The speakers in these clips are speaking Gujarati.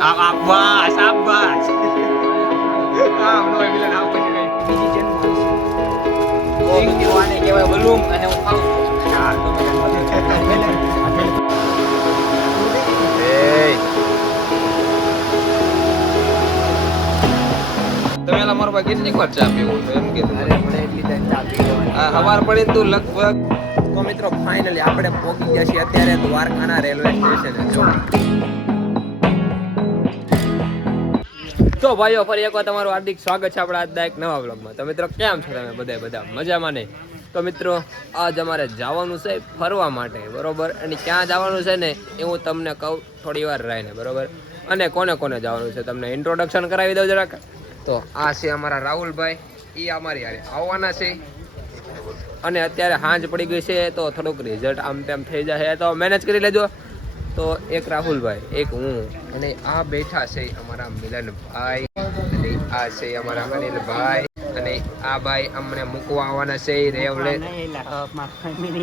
શાબાશ શાબાશ આમ નો મિલન આવ પછી કઈ બીજી ચેન થેન્ક યુ આને કહેવાય બલૂમ અને હું ખાઉં હા તો તમે અમારો ભાઈ કેટલી વાર ચા પીવું એમ કીધું અરે મને એટલી ટાઈમ ચા પી લેવાની હા સવાર પડી તું લગભગ તો મિત્રો ફાઇનલી આપણે પહોંચી ગયા છીએ અત્યારે દ્વારકાના રેલવે સ્ટેશને જો તો ભાઈઓ ફરી એકવાર તમારું હાર્દિક સ્વાગત છે આપણા આજના એક નવા વ્લોગમાં તો મિત્રો કેમ છો તમે બધા મજામાં નહીં તો મિત્રો આજ અમારે જવાનું છે ફરવા માટે બરોબર અને ક્યાં જવાનું છે ને એ હું તમને કહું થોડી વાર રહીને બરોબર અને કોને કોને જવાનું છે તમને ઇન્ટ્રોડક્શન કરાવી દઉં જરાક તો આ છે અમારા રાહુલભાઈ એ અમારી યારે આવવાના છે અને અત્યારે સાંજ પડી ગઈ છે તો થોડુંક રિઝલ્ટ આમ તેમ થઈ જાય તો મેનેજ કરી લેજો તો એક રાહુલભાઈ એક હું અને આ બેઠા છે અમારા મિલનભાઈ અને આ છે અમારા અનિલભાઈ અને આ ભાઈ અમને મૂકવા આવવાના છે રેવલે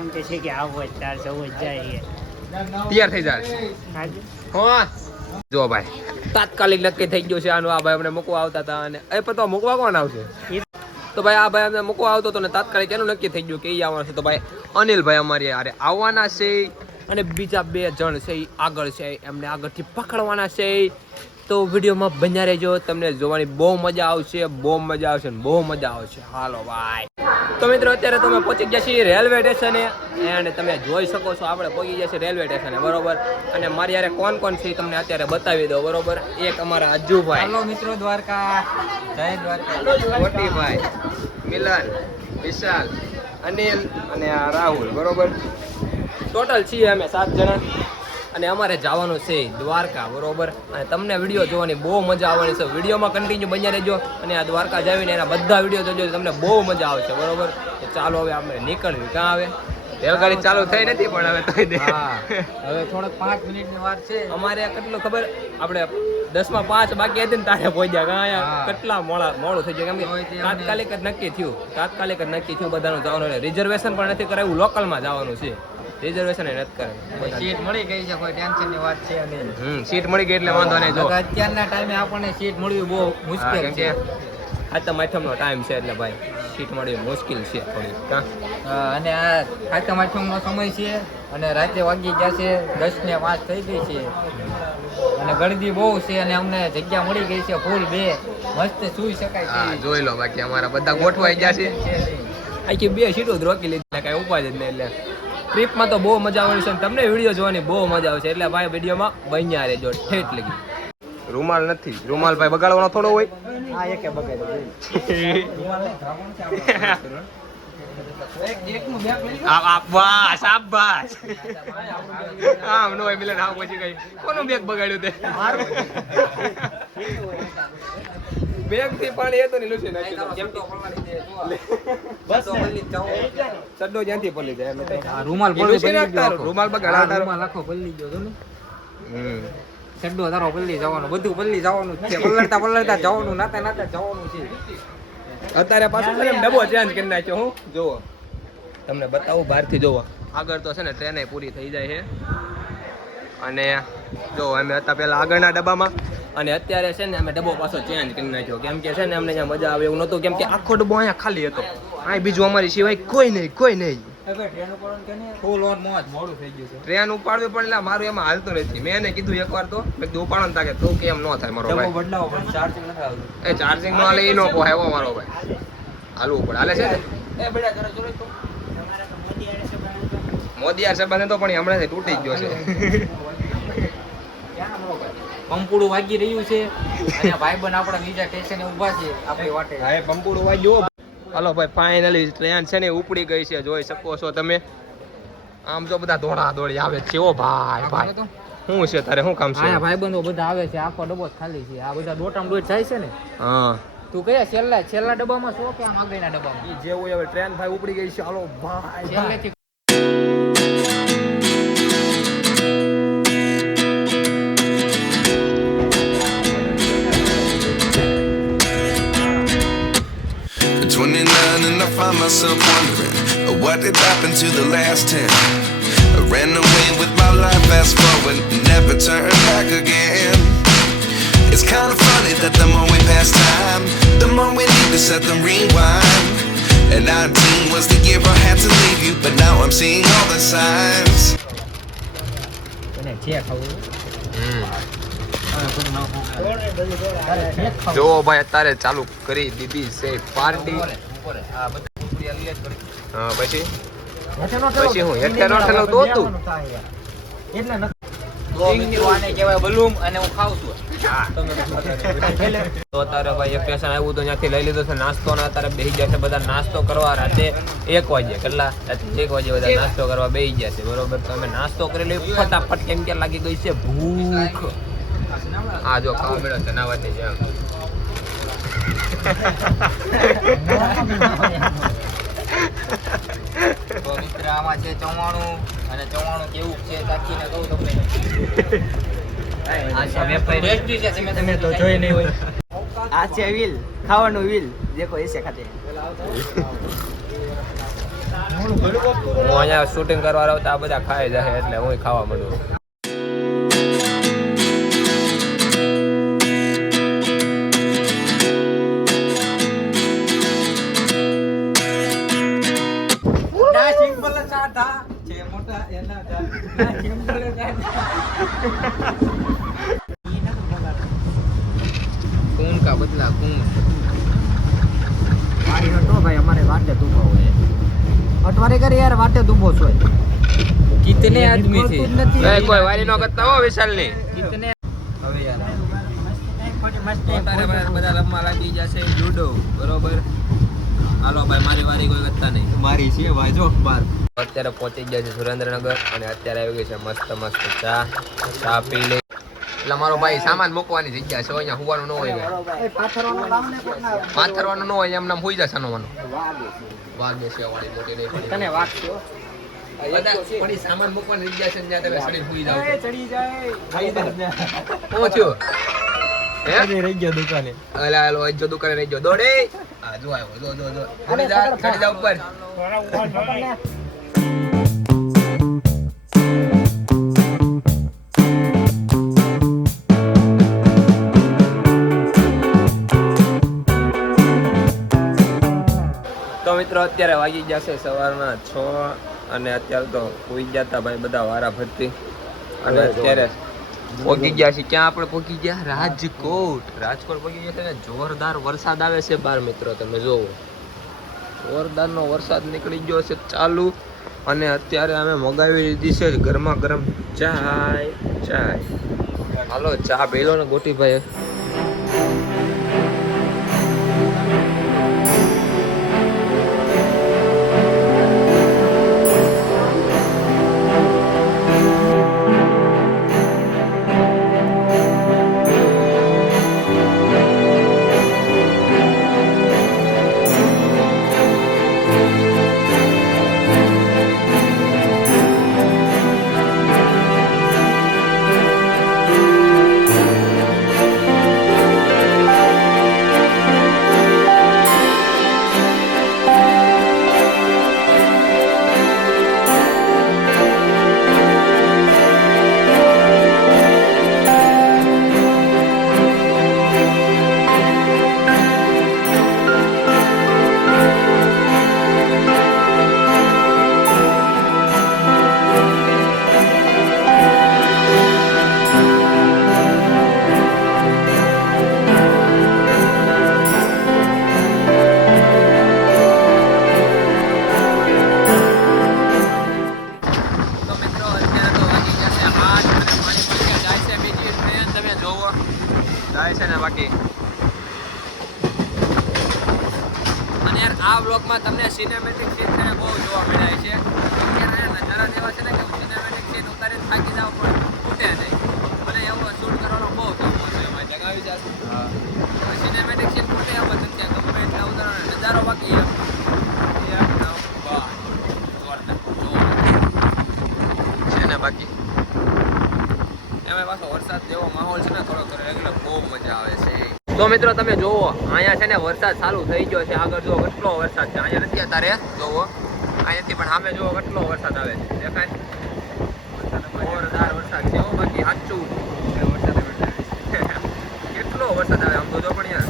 એમ કે છે કે આવો 4 જાય તૈયાર થઈ જાય હા જો ભાઈ તાત્કાલિક નક્કી થઈ ગયું છે આનું આ ભાઈ અમને મૂકવા આવતા હતા અને એ પણ તો મૂકવા કોણ આવશે તો ભાઈ આ ભાઈ અમને મૂકવા આવતો હતો ને તાત્કાલિક એનું નક્કી થઈ ગયું કે એ આવવાનું છે તો ભાઈ અનિલભાઈ અમારી યારે આવવાના છે અને બીજા 2 જણ છે એ આગળ છે એમને આગળથી પકડવાના છે તો વિડીયોમાં બન્યા રહેજો તમને જોવાની બહુ મજા આવશે ને બહુ મજા આવશે હાલો ભાઈ તો મિત્રો અત્યારે તમે પહોંચી ગયા છીએ રેલવે સ્ટેશને અને તમે જોઈ શકો છો આપણે પહોંચી ગયા છીએ રેલવે સ્ટેશને બરોબર અને મારી યારે કોણ છે તમને અત્યારે બતાવી દો બરોબર એક અમારા અજ્જુભાઈ હાલો મિત્રો દ્વારકા જય દ્વારકા મોટીભાઈ મિલન વિશાલ અનિલ અને આ રાહુલ બરોબર ટોટલ છીએ અમે 7 જણા અને અમારે જવાનું છે દ્વારકા બરોબર અને તમને વિડીયો જોવાની બહુ મજા આવવાની છે વિડીયોમાં કન્ટિન્યુ બન્યા રહેજો અને આ દ્વારકા જાવીને એના બધા વિડીયો જોજો તમને બહુ મજા આવશે બરોબર તો ચાલો હવે આપણે નીકળવી ક્યાં આવે રેલગાડી ચાલુ થઈ નથી પણ હવે થઈ દે હવે થોડોક 5 મિનિટની વાર છે અમારે કેટલું ખબર આપણે 10 માં 5 બાકી હતી ને તારે પહોંચ્યા અહીંયા કેટલા મોડું થઈ ગયું કેમ કે તાત્કાલિક જ નક્કી થયું બધાનું જવાનું રિઝર્વેશન પણ નથી કરાવ્યું લોકલમાં જવાનું છે રિઝર્વેશન નથી કરાવ્યું સીટ મળી ગઈ છે કોઈ ટેન્શન ની વાત છે નહીં સીટ મળી ગઈ એટલે વાંધો નહીં જો અત્યારના ટાઈમે આપણને સીટ મળવી બહુ મુશ્કેલ છે હાથમ આઠમનો ટાઈમ છે એટલે ભાઈ સીટ મળવી મુશ્કેલ છે થોડી અને આ હાથમ આઠમનો સમય છે અને રાતે વાગી ગયા છે 10:05 થઈ ગઈ છે અને ગળદી બહુ છે અને અમને જગ્યા મળી ગઈ છે ફૂલ 2 મસ્ત સૂઈ શકાય છે જોઈ લો બાકી અમારા બધા ગોઠવાઈ ગયા છે આખી 2 સીટો જ રોકી લીધી કઈ ઉપાય જ નહીં એટલે ટ્રીપમાં તો બહુ મજા આવવાની છે તમને વિડીયો જોવાની બહુ મજા આવશે એટલે ભાઈ વિડીયોમાં બન્યા રહેજો ઠેઠ લગી રૂમાલ નથી રૂમાલ ભાઈ બગાડવાનો થોડો હોય આ એકે બગાડો શાબાશ આમ નો મિલન આવ પછી કઈ કોનું બેગ બગાડ્યું તે બેગ થી પાણી એતો ની લૂસી નાખ્યું કેમ કે બસ સડ્ડો જ્યાંથી પલ્લી જાય એટલે રૂમાલ રૂમાલ બગાડા રૂમાલ આખો પલ્લી ગયો તો ને સડ્ડો તારો પલ્લી જવાનું બધું પલ્લી જવાનું છે પલળતા જવાનું નાતા જવાનું છે અત્યારે પાછું ડબ્બો ચેન્જ કરી નાખ્યો હું જોવો તમને બતાવું બહારથી જોવો આગળ તો છે ને ટ્રેન પૂરી થઈ જાય છે અને જો અમે હતા પેલા આગળના ડબ્બામાં અને અત્યારે છે ને અમે ડબ્બો પાછો ચેન્જ કરી નાખ્યો કેમ કે છે ને અમને અહીંયા મજા આવે એવું નહોતું કેમ કે આખો ડબ્બો અહીંયા ખાલી હતો આ બીજું અમારી સિવાય કોઈ નહીં ટ્રેન ઉપાડવી પણ એટલે મારું એમાં હાલતું નથી મેં એને કીધું એકવાર તો મેં કીધું ઉપાડો ને તાકે તો કેમ ન થાય મારો ભાઈ એ ચાર્જિંગ નો હાલે એ નો પોહાય એવો મારો ભાઈ હાલવું પડે હાલે છે ને મોદીયાર સંબંધ તો પણ હમણાંથી તૂટી જ ગયો છે પંપુડું વાગી રહ્યું છે અને ભાઈબંધ આપણા બીજા સ્ટેશને ઊભા છે આપણી વાટે હા પંપુડું વાગ્યો હાલો ભાઈ ફાઇનલી ટ્રેન છે ને ઉપડી ગઈ છે જોઈ શકો છો તમે આમ જો બધા દોડા દોડી આવે છે ઓ ભાઈ શું છે તારે શું કામ છે હા ભાઈબંધો બધા આવે છે આખો ડબ્બો ખાલી છે આ બધા દોટામ દોટ જાય છે ને હા તું કયા છેલ્લા ડબ્બામાં છો કે આમ આગળના ડબ્બામાં જે હોય હવે ટ્રેન ભાઈ ઉપડી ગઈ છે હાલો ભાઈ છેલ્લેથી And I find myself wondering what did happen to the last 10. I ran away with my life, fast forward, never turn back again. that the more we pass time, the more we need to set the rewind. And 19 was the year I had to leave you, but now I'm seeing all the signs. તને જે ખાવું જો ભાઈ અત્યારે ચાલુ કરી દીધી છે પાર્ટી. હા પછી હું હેઠે નો ઠેલો તો હતું. આને કહેવાય બલૂમ અને હું ખાઉં છું. તો અત્યારે ભાઈ એક પેશન આવ્યું તો ત્યાંથી લઈ લીધો છે નાસ્તો ને અત્યારે બેસી ગયા છે બધા નાસ્તો કરવા. રાતે 1 વાગે કેટલા રાતે 1 વાગે બધા નાસ્તો કરવા બેસી ગયા છે બરોબર. તો અમે નાસ્તો કરી લઈએ ફટાફટ કેમ કે લાગી ગઈ છે ભૂખ. આ જો ખાવા મળ્યો છે નાવાથી જેમ. તો મિત્ર આમાં છે ચવાણું અને ચવાણું કેવું છે તાકીને કહું તમને. આ છે વેપારી ટેસ્ટી છે તમે તો જોઈ નહીં હોય. આ છે વ્હીલ ખાવાનું વ્હીલ દેખો એસે ખાતે હું અહીંયા શૂટિંગ કરવા રહ્યો તો આ બધા ખાઈ જાય એટલે હું ખાવા માંડું. खून का बदला खून. મારી હટો ભાઈ અમારે વાટે દુબો હોય અટવારે કરે યાર વાટે દુબો છો कितने आदमी थे? કોઈ વારી નો કરતા હો વિશાલ ની. कितने હવે યાર અત્યારે બધા રમવા લાગી જશે લૂડો બરોબર. હાલો ભાઈ મારી વારી કોઈ કરતા નહીં. મારી છે ભાઈ જો બાર. અત્યારે પહોંચી ગયા છે સુરેન્દ્રનગર અને અત્યારે આવી ગઈ છે મસ્ત મસ્ત ચા પી લે. એટલે મારો ભાઈ સામાન મૂકવાની જગ્યા છે અહીંયા હુવાનું ન હોય. પાથરવાનું ન હોય એમ નામ હુઈ જશે નો વાગે છે વાળી મોટી નહીં પડી. તને વાગશો બધા પડી સામાન મૂકવાની જગ્યા છે ત્યાં તમે સડી હુઈ જાવ. ચડી જાય ખાઈ દે શું થયું હે રહી ગયો દુકાને. અલા હાલો જો દુકાને રહી ગયો દોડે. હા જો આવ્યો જો ચડી જા ઉપર. તો મિત્રો અત્યારે વાગી ગયા છે સવારના 6 અને અત્યારે તો સુઈ ગયા હતા ભાઈ બધા વારા ફરતી. અને અત્યારે પહોંચી ગયા છે ક્યાં આપણે પહોંચી ગયા રાજકોટ પહોંચી ગયા છે ને જોરદાર વરસાદ આવે છે બાર મિત્રો તમે જોવો. જોરદારનો વરસાદ નીકળી ગયો છે ચાલુ. અને અત્યારે અમે મગાવી લીધી છે ગરમા ગરમ ચાય. હાલો ચા પી લો ને ગોટીભાઈ. આ બ્લોગમાં તમને સિનેમેટિક સીન છે ને બહુ જોવા મળ્યા છે. નજારા એવા છે ને કે સિનેમેટિક સીન ઉતારીને થાકી જાવ પણ ખૂટે નહીં. મને એવો શૂટ કરવાનો બહુ ગમતો છે. એમાં જગાવી જશે સિનેમેટિક સીન ખૂટે એવો છે કે ગમે એટલા ઉતારવાનો નજારો બાકી છે ને બાકી એમાં પાછો વરસાદ જેવો માહોલ છે ને થોડો રેગ્યુલર બહુ મજા આવે છે. તો મિત્રો તમે જોવો અહીંયા છે ને વરસાદ ચાલુ થઈ ગયો છે. આગળ જુઓ કેટલો વરસાદ છે. અહીંયા નથી અત્યારે જોવો અહીંયાથી પણ સામે જુઓ કેટલો વરસાદ આવે છે. દેખાય જોરદાર વરસાદ છે. બાકી સાચું કેટલો વરસાદ આવે આમ તો તો જો પણ યાર.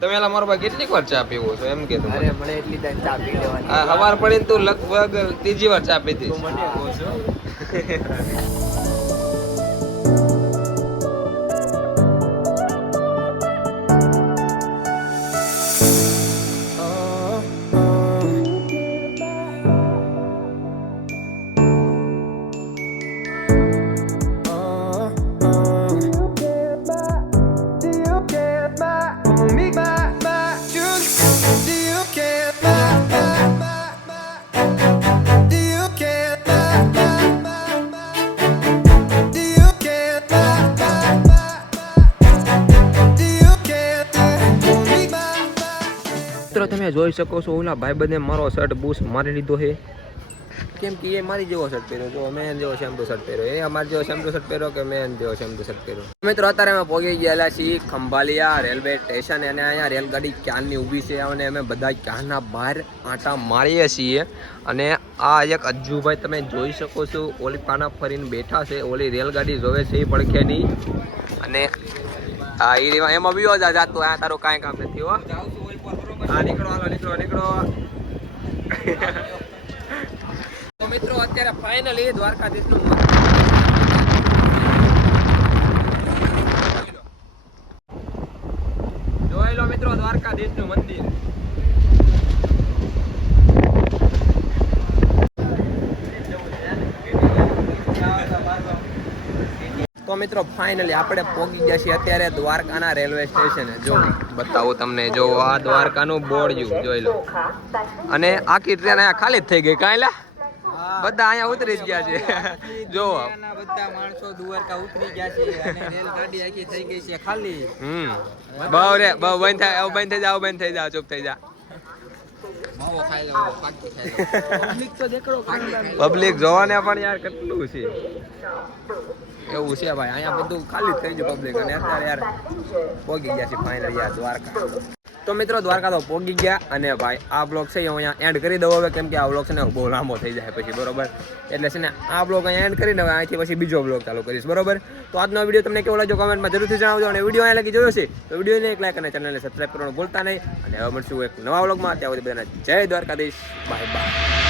તમે એલા મારો ભાઈ કેટલીક વાર ચા પીવો છો એમ કે તું અરે મને એટલી ટાઈમ ચા પી લેવાની. આ સવાર પડીને તું લગભગ ત્રીજી વાર ચા પીધી તું મને કહો છો. મિત્રો તમે જોઈ શકો છો ઓલા ભાઈબંધે મારો શર્ટ બૂસ મારી લીધો છે કેમ કે એ મારી જેવો શર્ટ પહેર્યો જો મેં જેવો શેમ્પુ શર્ટ પહેર્યો એ અમારે જેવો શેમ્પુ શર્ટ પહેર્યો કે મેં જેવો શેમ્પુ શર્ટ પહેર્યો. મિત્રો અત્યારે અમે પહોંચી ગયેલા છીએ ખંભાલિયા રેલવે સ્ટેશન અને અહીંયા રેલગાડી ક્યારની ઊભી છે અને અમે બધા ક્યારના બહાર આંટા મારીએ છીએ અને આ એક અજ્જુભાઈ તમે જોઈ શકો છો ઓલી પાના ફરીને બેઠા છે ઓલી રેલગાડી જોવે છે એ પડખેની અને હા એ એમાં બીજો જાતું આ તારું કાંઈ કામ નથી હો. હા નીકળો હાલો નીકળો નીકળો. તો મિત્રો અત્યારે ફાઇનલી દ્વારકાધીશનું જોઈ લો મિત્રો દ્વારકાધીશનું મંદિર. તો મિત્રો ફાઇનલી આપણે પહોંચી ગયા છીએ અત્યારે દ્વારકાના રેલવે સ્ટેશને. જો બતાવું તમને જો આ દ્વારકાનું બોર્ડ જોઈ લો અને આખી ટ્રેન અહીંયા ખાલી જ થઈ ગઈ કાંઈ લા બધા અહીંયા ઉતરી જ ગયા છે જો બધા માણસો દ્વારકા ઉતરી ગયા છે અને રેલગાડી આખી થઈ ગઈ છે ખાલી. બહુ રે બહુ બંધ થાય બંધ થઈ જાવ બંધ થઈ જાવ ચૂપ થઈ જા. માવો ખાઈ લો પાકી ખાઈ લો પબ્લિક તો દેખડો પબ્લિક જોવાને પણ યાર કેટલું છે એવું છે ભાઈ અહીંયા બધું ખાલી જ થઈ ગયું પબ્લિક અને અત્યારે યાર પહોંચી ગયા છે ફાઇનલ યાર દ્વારકા. તો મિત્રો દ્વારકા તો પહોંચી ગયા અને ભાઈ આ બ્લોગ છે હું અહીંયા એન્ડ કરી દઉં હવે કેમ કે આ બ્લોગ છે ને બહુ લાંબો થઈ જાય પછી બરોબર એટલે છે ને આ બ્લોગ અહીંયા એન્ડ કરીને હવે અહીંથી પછી બીજો બ્લોગ ચાલુ કરીશ બરોબર. તો આજનો વિડીયો તમને કેવો લાગ્યો કમેન્ટમાં જરૂરથી જણાવજો અને વિડીયો અહીંયા લગી જોયો છે તો વિડીયોને એક લાઈક અને ચેનલને સબસ્ક્રાઈબ કરવાનું ભૂલતા નહીં અને હવે મળશું એક નવા બ્લોગમાં ત્યાં સુધી બધાને જય દ્વારકાધીશ બાય બાય.